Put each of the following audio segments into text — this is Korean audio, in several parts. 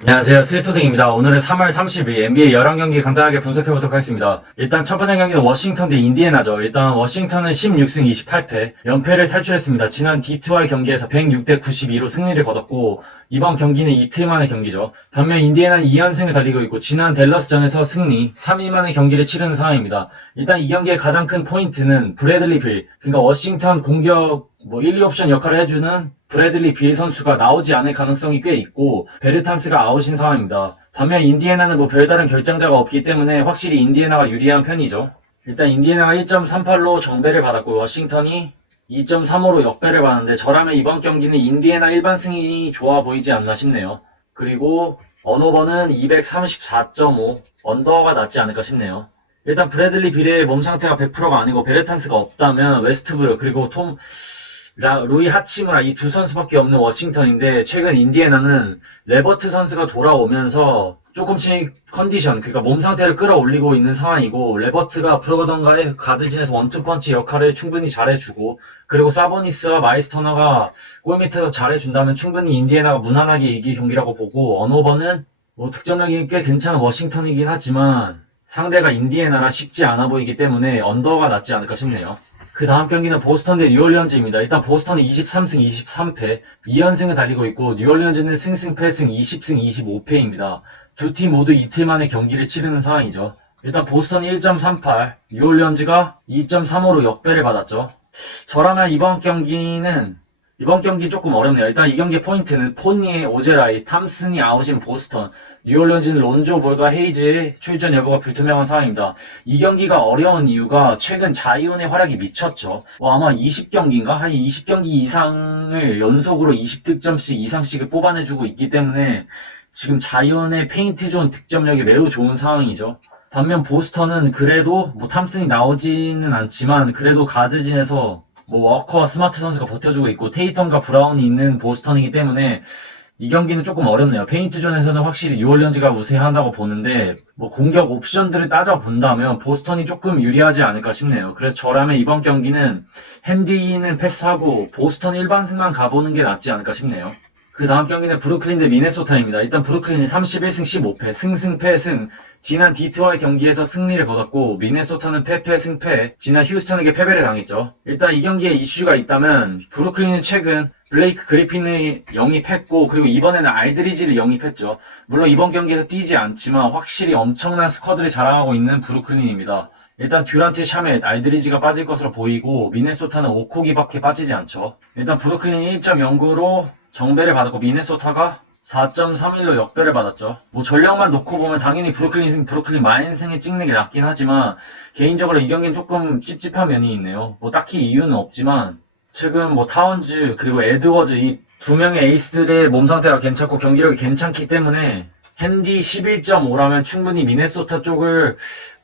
안녕하세요. 스위토생입니다. 오늘은 3월 30일 NBA 11경기 간단하게 분석해보도록 하겠습니다. 일단 첫 번째 경기는 워싱턴 대 인디애나죠. 일단 워싱턴은 16승 28패, 연패를 탈출했습니다. 지난 D2와의 경기에서 106대 92로 승리를 거뒀고, 이번 경기는 이틀 만의 경기죠. 반면 인디애나는 2연승을 달리고 있고, 지난 댈러스전에서 승리, 3일 만의 경기를 치르는 상황입니다. 일단 이 경기의 가장 큰 포인트는 브래들리 빌, 그러니까 워싱턴 공격 뭐 1, 2옵션 역할을 해주는 브래들리 빌 선수가 나오지 않을 가능성이 꽤 있고 베르탄스가 아웃인 상황입니다. 반면 인디애나는 뭐 별다른 결정자가 없기 때문에 확실히 인디애나가 유리한 편이죠. 일단 인디애나가 1.38로 정배를 받았고 워싱턴이 2.35로 역배를 받았는데 저라면 이번 경기는 인디애나 일반 승인이 좋아 보이지 않나 싶네요. 그리고 언오버는 234.5 언더가 낫지 않을까 싶네요. 일단 브래들리 빌의 몸 상태가 100%가 아니고 베르탄스가 없다면 웨스트브ル그리고 톰 라, 루이 하치무라 이 두 선수밖에 없는 워싱턴인데 최근 인디애나는 레버트 선수가 돌아오면서 조금씩 컨디션 그러니까 몸 상태를 끌어올리고 있는 상황이고 레버트가 프로던가의 가드진에서 원투펀치 역할을 충분히 잘해주고 그리고 사보니스와 마이스터너가 골 밑에서 잘해준다면 충분히 인디애나가 무난하게 이길 경기라고 보고 언오버는 뭐 득점력이 꽤 괜찮은 워싱턴이긴 하지만 상대가 인디애나라 쉽지 않아 보이기 때문에 언더가 낫지 않을까 싶네요. 그 다음 경기는 보스턴 대 뉴올리언즈입니다. 일단 보스턴은 23승 23패, 2연승을 달리고 있고 뉴올리언즈는 승승패승 20승 25패입니다. 두 팀 모두 이틀 만에 경기를 치르는 상황이죠. 일단 보스턴이 1.38, 뉴올리언즈가 2.35로 역배를 받았죠. 저라면 이번 경기는 이번 경기 조금 어렵네요. 일단 이 경기 포인트는 포니의 오제라이, 탐슨이 아웃인 보스턴, 뉴올리언즈는 론조 볼과 헤이즈의 출전 여부가 불투명한 상황입니다. 이 경기가 어려운 이유가 최근 자이온의 활약이 미쳤죠. 뭐 아마 20경기인가? 한 20경기 이상을 연속으로 20득점씩 이상씩을 뽑아내주고 있기 때문에 지금 자이온의 페인트 존 득점력이 매우 좋은 상황이죠. 반면 보스턴은 그래도 뭐 탐슨이 나오지는 않지만 그래도 가드진에서 뭐 워커와 스마트 선수가 버텨주고 있고 테이텀과 브라운이 있는 보스턴이기 때문에 이 경기는 조금 어렵네요. 페인트존에서는 확실히 뉴올리언즈가 우세한다고 보는데 뭐 공격 옵션들을 따져 본다면 보스턴이 조금 유리하지 않을까 싶네요. 그래서 저라면 이번 경기는 핸디는 패스하고 보스턴 일반승만 가보는 게 낫지 않을까 싶네요. 그 다음 경기는 브루클린 대 미네소타입니다. 일단 브루클린이 31승 15패, 승승패승. 지난 D2와의 경기에서 승리를 거뒀고 미네소타는 패패 승패. 지난 휴스턴에게 패배를 당했죠. 일단 이 경기에 이슈가 있다면 브루클린은 최근 블레이크 그리핀을 영입했고 그리고 이번에는 알드리지를 영입했죠. 물론 이번 경기에서 뛰지 않지만 확실히 엄청난 스쿼드를 자랑하고 있는 브루클린입니다. 일단 듀란트, 샤멧, 알드리지가 빠질 것으로 보이고 미네소타는 오코기밖에 빠지지 않죠. 일단 브루클린이 1.09로 정배를 받았고 미네소타가 4.31로 역배를 받았죠. 뭐 전력만 놓고 보면 당연히 브루클린 승, 브루클린 마인승에 찍는 게 낫긴 하지만 개인적으로 이 경기는 조금 찝찝한 면이 있네요. 뭐 딱히 이유는 없지만 최근 뭐 타운즈 그리고 에드워즈 이 두 명의 에이스들의 몸 상태가 괜찮고 경기력이 괜찮기 때문에 핸디 11.5라면 충분히 미네소타 쪽을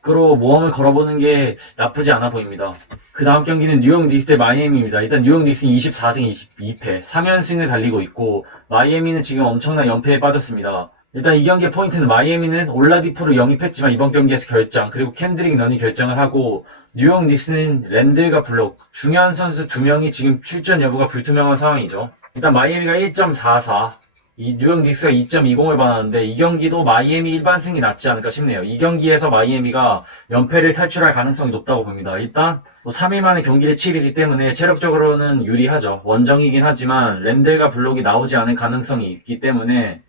그로 모험을 걸어보는 게 나쁘지 않아 보입니다. 그 다음 경기는 뉴욕 닉스 대 마이애미입니다. 일단 뉴욕 닉스는 24승 22패, 3연승을 달리고 있고 마이애미는 지금 엄청난 연패에 빠졌습니다. 일단 이 경기의 포인트는 마이애미는 올라디포를 영입했지만 이번 경기에서 결장 그리고 캔드릭 넌이 결정을 하고 뉴욕 닉스는 랜들과 블록 중요한 선수 두 명이 지금 출전 여부가 불투명한 상황이죠. 일단 마이애미가 1.44 이 뉴욕 닉스가 2.20을 받았는데 이 경기도 마이애미 일반승이 낫지 않을까 싶네요. 이 경기에서 마이애미가 연패를 탈출할 가능성이 높다고 봅니다. 일단 뭐 3일 만에 경기를 치르기 때문에 체력적으로는 유리하죠. 원정이긴 하지만 랜델과 블록이 나오지 않을 가능성이 있기 때문에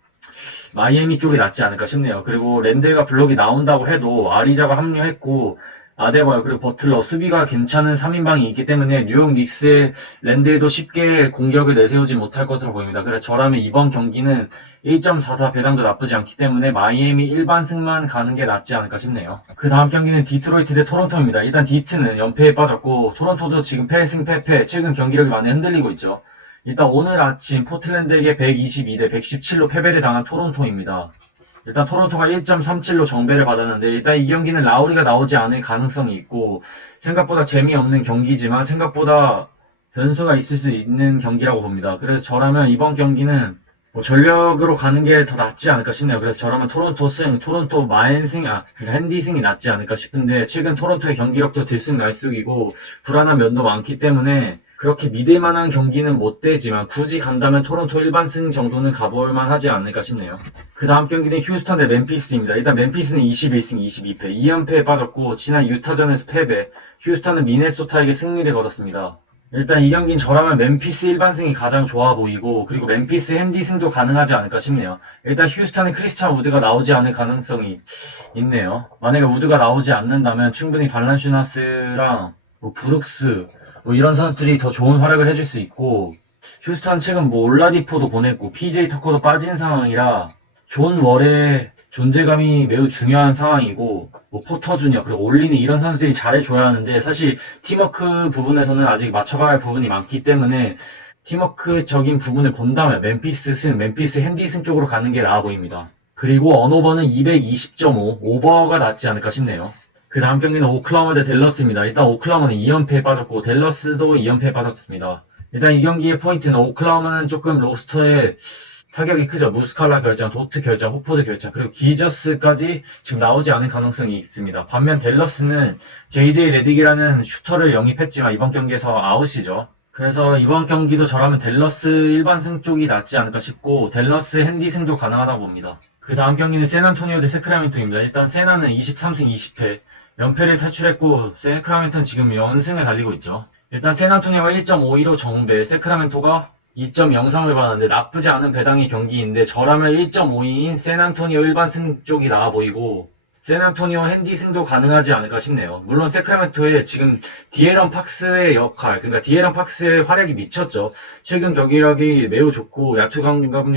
마이애미 쪽이 낫지 않을까 싶네요. 그리고 랜델과 블록이 나온다고 해도 아리자가 합류했고 아데바요 그리고 버틀러 수비가 괜찮은 3인방이 있기 때문에 뉴욕 닉스의 랜드에도 쉽게 공격을 내세우지 못할 것으로 보입니다. 그래서 저라면 이번 경기는 1.44 배당도 나쁘지 않기 때문에 마이애미 일반 승만 가는 게 낫지 않을까 싶네요. 그 다음 경기는 디트로이트 대 토론토입니다. 일단 디트는 연패에 빠졌고 토론토도 지금 패승 패패 최근 경기력이 많이 흔들리고 있죠. 일단 오늘 아침 포틀랜드에게 122 대 117로 패배를 당한 토론토입니다. 일단 토론토가 1.37로 정배를 받았는데 일단 이 경기는 라우리가 나오지 않을 가능성이 있고 생각보다 재미없는 경기지만 생각보다 변수가 있을 수 있는 경기라고 봅니다. 그래서 저라면 이번 경기는 뭐 전력으로 가는 게 더 낫지 않을까 싶네요. 그래서 저라면 토론토 승, 토론토 마인승, 아, 그러니까 핸디 승이 낫지 않을까 싶은데 최근 토론토의 경기력도 들쑥날쑥이고 불안한 면도 많기 때문에 그렇게 믿을 만한 경기는 못 되지만 굳이 간다면 토론토 일반승 정도는 가볼 만하지 않을까 싶네요. 그 다음 경기는 휴스턴 대 멤피스입니다. 일단 멤피스는 21승 22패, 2연패에 빠졌고 지난 유타전에서 패배, 휴스턴은 미네소타에게 승리를 거뒀습니다. 일단 이 경기는 저라면 멤피스 일반승이 가장 좋아 보이고 그리고 멤피스 핸디승도 가능하지 않을까 싶네요. 일단 휴스턴은 크리스찬 우드가 나오지 않을 가능성이 있네요. 만약에 우드가 나오지 않는다면 충분히 발란슈나스랑 뭐 브룩스 뭐 이런 선수들이 더 좋은 활약을 해줄 수 있고 휴스턴 최근 뭐 올라디포도 보냈고 PJ 터커도 빠진 상황이라 존 월의 존재감이 매우 중요한 상황이고 뭐 포터 주니어 그리고 올리니 이런 선수들이 잘해줘야 하는데 사실 팀워크 부분에서는 아직 맞춰가야 할 부분이 많기 때문에 팀워크적인 부분을 본다면 멤피스 승, 멤피스 핸디 승 쪽으로 가는 게 나아 보입니다. 그리고 언오버는 220.5 오버가 낫지 않을까 싶네요. 그 다음 경기는 오클라호마 대 델러스입니다. 일단 오클라호마는 2연패에 빠졌고 델러스도 2연패에 빠졌습니다. 일단 이 경기의 포인트는 오클라호마는 조금 로스터에 타격이 크죠. 무스칼라 결장, 도트 결장, 호포드 결장, 그리고 기저스까지 지금 나오지 않을 가능성이 있습니다. 반면 델러스는 JJ 레딕이라는 슈터를 영입했지만 이번 경기에서 아웃이죠. 그래서 이번 경기도 저라면 델러스 일반승 쪽이 낫지 않을까 싶고 델러스 핸디승도 가능하다고 봅니다. 그 다음 경기는 세난토니오 대 세크라멘토입니다. 일단 세나는 23승 20패 연패를 탈출했고 세크라멘토는 지금 연승을 달리고 있죠. 일단 세난토니오가 1.52로 정배, 세크라멘토가 2.03을 받았는데 나쁘지 않은 배당의 경기인데 저라면 1.52인 세난토니오 일반 승 쪽이 나아 보이고 세난토니오 핸디 승도 가능하지 않을까 싶네요. 물론 세크라멘토에 지금 디에런 팍스의 역할, 그러니까 디에런 팍스의 활약이 미쳤죠. 최근 경기력이 매우 좋고 야투 감각,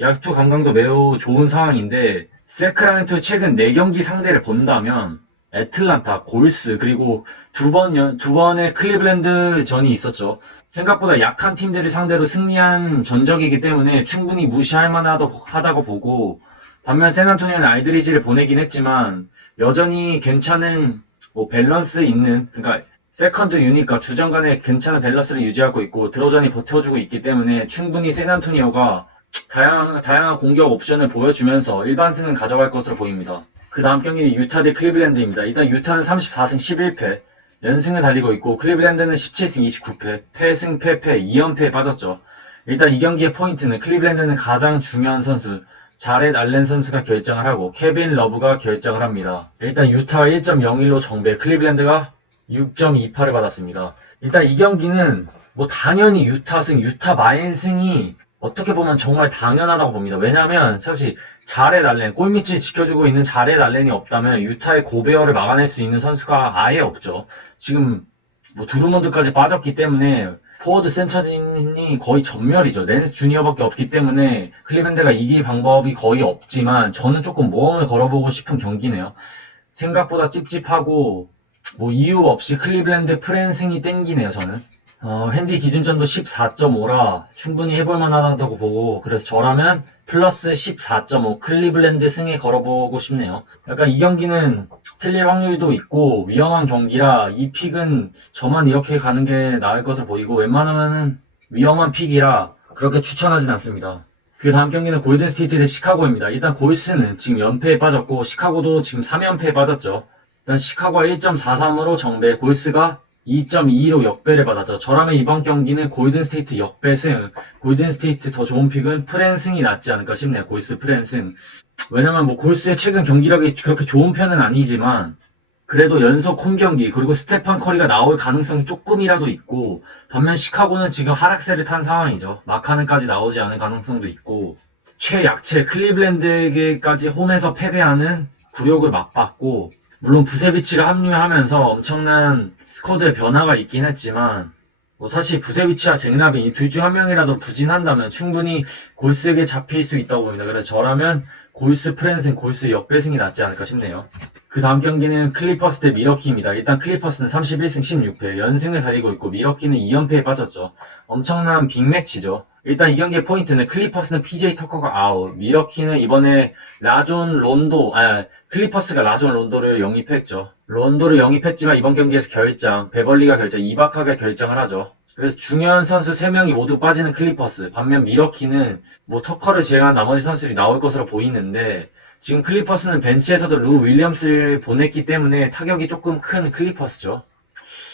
야투 감각도 매우 좋은 상황인데 세크라멘토의 최근 4경기 상대를 본다면 애틀란타, 골스, 그리고 두 번, 두 번의 클리블랜드 전이 있었죠. 생각보다 약한 팀들을 상대로 승리한 전적이기 때문에 충분히 무시할 만하다고 보고, 반면 세난토니오는 알드리지를 보내긴 했지만, 여전히 괜찮은, 뭐, 밸런스 있는, 그러니까, 세컨드 유닛과 주전 간의 괜찮은 밸런스를 유지하고 있고, 드로전이 버텨주고 있기 때문에 충분히 세난토니오가 다양한, 다양한 공격 옵션을 보여주면서 일반승은 가져갈 것으로 보입니다. 그 다음 경기는 유타 대 클리블랜드입니다. 일단 유타는 34승 11패, 연승을 달리고 있고 클리블랜드는 17승 29패, 패승 패패 2연패에 빠졌죠. 일단 이 경기의 포인트는 클리블랜드는 가장 중요한 선수 자렛 알렌 선수가 결정을 하고 케빈 러브가 결정을 합니다. 일단 유타가 1.01로 정배, 클리블랜드가 6.28을 받았습니다. 일단 이 경기는 뭐 당연히 유타 승, 유타 마인 승이 어떻게 보면 정말 당연하다고 봅니다. 왜냐하면 사실 자렛 알렌, 골밑을 지켜주고 있는 자렛 알렌이 없다면 유타의 고베어를 막아낼 수 있는 선수가 아예 없죠. 지금 뭐 두루먼드까지 빠졌기 때문에 포워드 센터진이 거의 전멸이죠. 랜스 주니어밖에 없기 때문에 클리밴드가 이길 방법이 거의 없지만 저는 조금 모험을 걸어보고 싶은 경기네요. 생각보다 찝찝하고 뭐 이유 없이 클리블랜드 프랜승이 땡기네요. 저는. 어, 핸디 기준점도 14.5라 충분히 해볼 만하다고 보고 그래서 저라면 플러스 14.5 클리블랜드 승에 걸어보고 싶네요. 약간 이 경기는 틀릴 확률도 있고 위험한 경기라 이 픽은 저만 이렇게 가는 게 나을 것으로 보이고 웬만하면은 위험한 픽이라 그렇게 추천하진 않습니다. 그 다음 경기는 골든 스테이트 대 시카고입니다. 일단 골스는 지금 연패에 빠졌고 시카고도 지금 3연패에 빠졌죠. 일단 시카고가 1.43으로 정배, 골스가 2.22로 역배를 받았죠. 저라면 이번 경기는 골든스테이트 역배승, 골든스테이트 더 좋은 픽은 프랜승이 낫지 않을까 싶네요. 골스 프랜승. 왜냐면 뭐 골스의 최근 경기력이 그렇게 좋은 편은 아니지만 그래도 연속 홈 경기 그리고 스테판 커리가 나올 가능성이 조금이라도 있고 반면 시카고는 지금 하락세를 탄 상황이죠. 마카는까지 나오지 않을 가능성도 있고 최약체 클리블랜드에게까지 홈에서 패배하는 굴욕을 맛봤고 물론 부세비치가 합류하면서 엄청난 스쿼드의 변화가 있긴 했지만 뭐 사실 부세비치와 잭나비 둘중 한 명이라도 부진한다면 충분히 골스에게 잡힐 수 있다고 봅니다. 그래서 저라면 골스 프랜승, 골스 역배승이 낫지 않을까 싶네요. 그 다음 경기는 클리퍼스 대 미러키입니다. 일단 클리퍼스는 31승 16패, 연승을 달리고 있고 미러키는 2연패에 빠졌죠. 엄청난 빅매치죠. 일단 이 경기의 포인트는 클리퍼스는 PJ 터커가 아웃, 미러키는 이번에 라존 론도, 아, 클리퍼스가 라존 론도를 영입했죠. 론도를 영입했지만 이번 경기에서 결장, 베벌리가 결정, 이바카가 결정을 하죠. 그래서 중요한 선수 3명이 모두 빠지는 클리퍼스. 반면 미러키는 뭐 터커를 제외한 나머지 선수들이 나올 것으로 보이는데 지금 클리퍼스는 벤치에서도 루 윌리엄스를 보냈기 때문에 타격이 조금 큰 클리퍼스죠.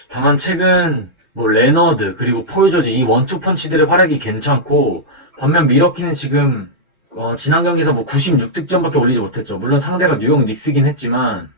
다만 최근 뭐 레너드 그리고 폴 조지 이 원투 펀치들의 활약이 괜찮고 반면 미러키는 지금 어, 지난 경기에서 뭐 96득점밖에 올리지 못했죠. 물론 상대가 뉴욕 닉스긴 했지만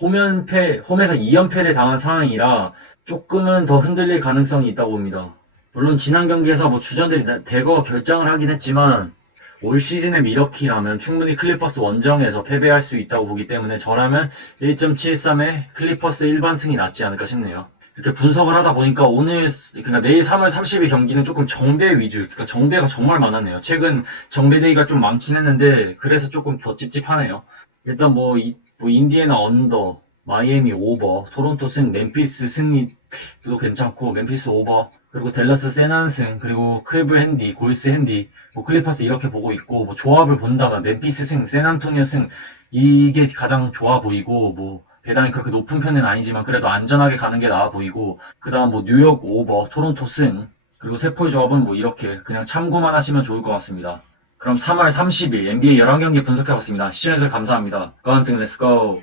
홈연패 홈에서 2연패를 당한 상황이라 조금은 더 흔들릴 가능성이 있다고 봅니다. 물론 지난 경기에서 뭐 주전들이 다- 대거 결장을 하긴 했지만 올 시즌의 미러키라면 충분히 클리퍼스 원정에서 패배할 수 있다고 보기 때문에 저라면 1.73의 클리퍼스 일반승이 낫지 않을까 싶네요. 이렇게 분석을 하다 보니까 오늘, 그러니까 내일 3월 30일 경기는 조금 정배 위주, 그러니까 정배가 정말 많았네요. 최근 정배 데이가 좀 많긴 했는데, 그래서 조금 더 찝찝하네요. 일단 뭐, 이, 뭐 인디애나 언더, 마이애미 오버, 토론토 승, 멤피스 승리도 괜찮고, 멤피스 오버, 그리고 델러스 세난 승, 그리고 클브 핸디, 골스 핸디, 뭐 클리퍼스 이렇게 보고 있고, 뭐 조합을 본다면 멤피스 승, 샌안토니오 승, 이게 가장 좋아 보이고, 뭐, 배당이 그렇게 높은 편은 아니지만 그래도 안전하게 가는 게 나아 보이고 그 다음 뭐 뉴욕 오버, 토론토 승 그리고 세포의 조합은 뭐 이렇게 그냥 참고만 하시면 좋을 것 같습니다. 그럼 3월 30일 NBA 11경기 분석해봤습니다. 시청해주셔서 감사합니다. 건승 렛츠고!